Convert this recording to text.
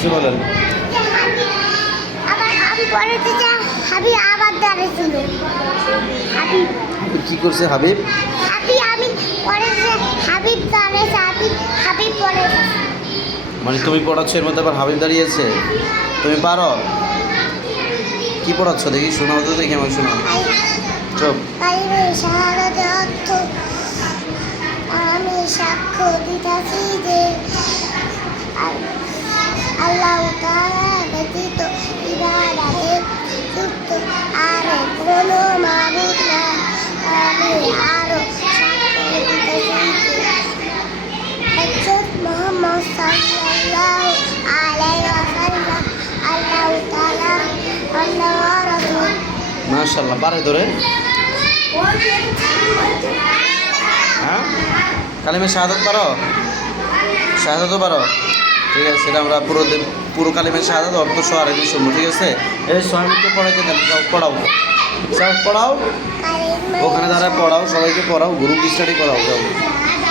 কিছু বলেন। হাবিব কি করছে? হাবিব মানে তুমি পড়াচ্ছ, এর মধ্যে আবার হাবিব দাঁড়িয়েছে। তুমি পারো? কি পড়াচ্ছ দেখি, শোনাও তো দেখি, আমাকে শোনাও। চুপ। আমি সাক্ষ্য দিতেছি যে আল্লাহ তাআলা ব্যতীত ইবাদতে যুক্ত আর কোনো মাবুদ নাই। আমি আরো সাক্ষ্য দিতেছি যে হযরত মুহাম্মদ সাল্লাল্লাহু আলাইহি ওয়াসাল্লাম আল্লাহ তাআলা আল্লাহর রাসূল। মাশাআল্লাহ, পারে ধরে। হ্যাঁ, কালিমা শাহাদাত পারো? শাহাদাতও পারো? ঠিক আছে, সেটা আমরা পুরো কালিমা শাহাদাত অর্থ সহ আরেকদিন শুনবো। ঠিক আছে, এই সোহামিদকে পড়াইতে দেন, পড়াও, পড়াও, ওখানে দাঁড়ায় পড়াও, সবাইকে পড়াও, গ্রুপ স্টাডি করাও, যাও।